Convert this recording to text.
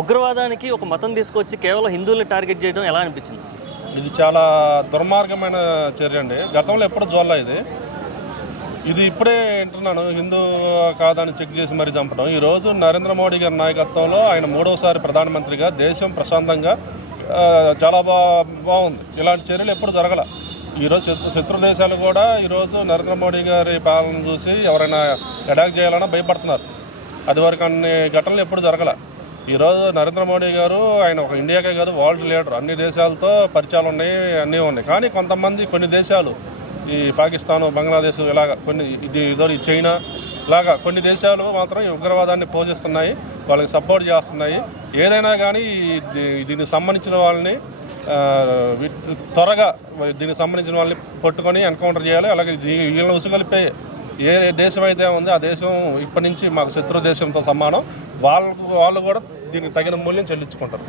ఉగ్రవాదానికి ఒక మతం తీసుకొచ్చి కేవలం హిందువుల్ని టార్గెట్ చేయడం ఎలా అనిపించింది? ఇది చాలా దుర్మార్గమైన చర్య అండి. గతంలో ఎప్పుడు చూడలే ఇది ఇప్పుడే వింటున్నాను. హిందూ కాదని చెక్ చేసి మరీ చంపడం. ఈరోజు నరేంద్ర మోడీ గారి నాయకత్వంలో ఆయన 3వసారి ప్రధానమంత్రిగా దేశం ప్రశాంతంగా చాలా బాగుంది. ఇలాంటి చర్యలు ఎప్పుడు జరగల. ఈరోజు శత్రు దేశాలు కూడా ఈరోజు నరేంద్ర మోడీ గారి పాలన చూసి ఎవరైనా అటాక్ చేయాలన్నా భయపడుతున్నారు. అది వరకు అన్ని ఘటనలు ఎప్పుడు జరగల. ఈరోజు నరేంద్ర మోడీ గారు ఆయన ఒక ఇండియాకే కాదు వరల్డ్ లీడర్. అన్ని దేశాలతో పరిచయాలు ఉన్నాయి, అన్నీ ఉన్నాయి. కానీ కొన్ని దేశాలు ఈ పాకిస్తాను, బంగ్లాదేశ్ ఇలాగ ఈ చైనా ఇలాగా కొన్ని దేశాలు మాత్రం ఈ ఉగ్రవాదాన్ని పోషిస్తున్నాయి, వాళ్ళకి సపోర్ట్ చేస్తున్నాయి. ఏదైనా కానీ దీనికి సంబంధించిన వాళ్ళని త్వరగా దీనికి సంబంధించిన వాళ్ళని పట్టుకొని ఎన్కౌంటర్ చేయాలి. అలాగే వీళ్ళని ఉసుగొలిపే ఏ దేశం అయితే ఉంది ఆ దేశం ఇప్పటి నుంచి మాకు శత్రు దేశంతో సమానం. వాళ్ళు కూడా దీనికి తగిన మూల్యం చెల్లించుకుంటారు.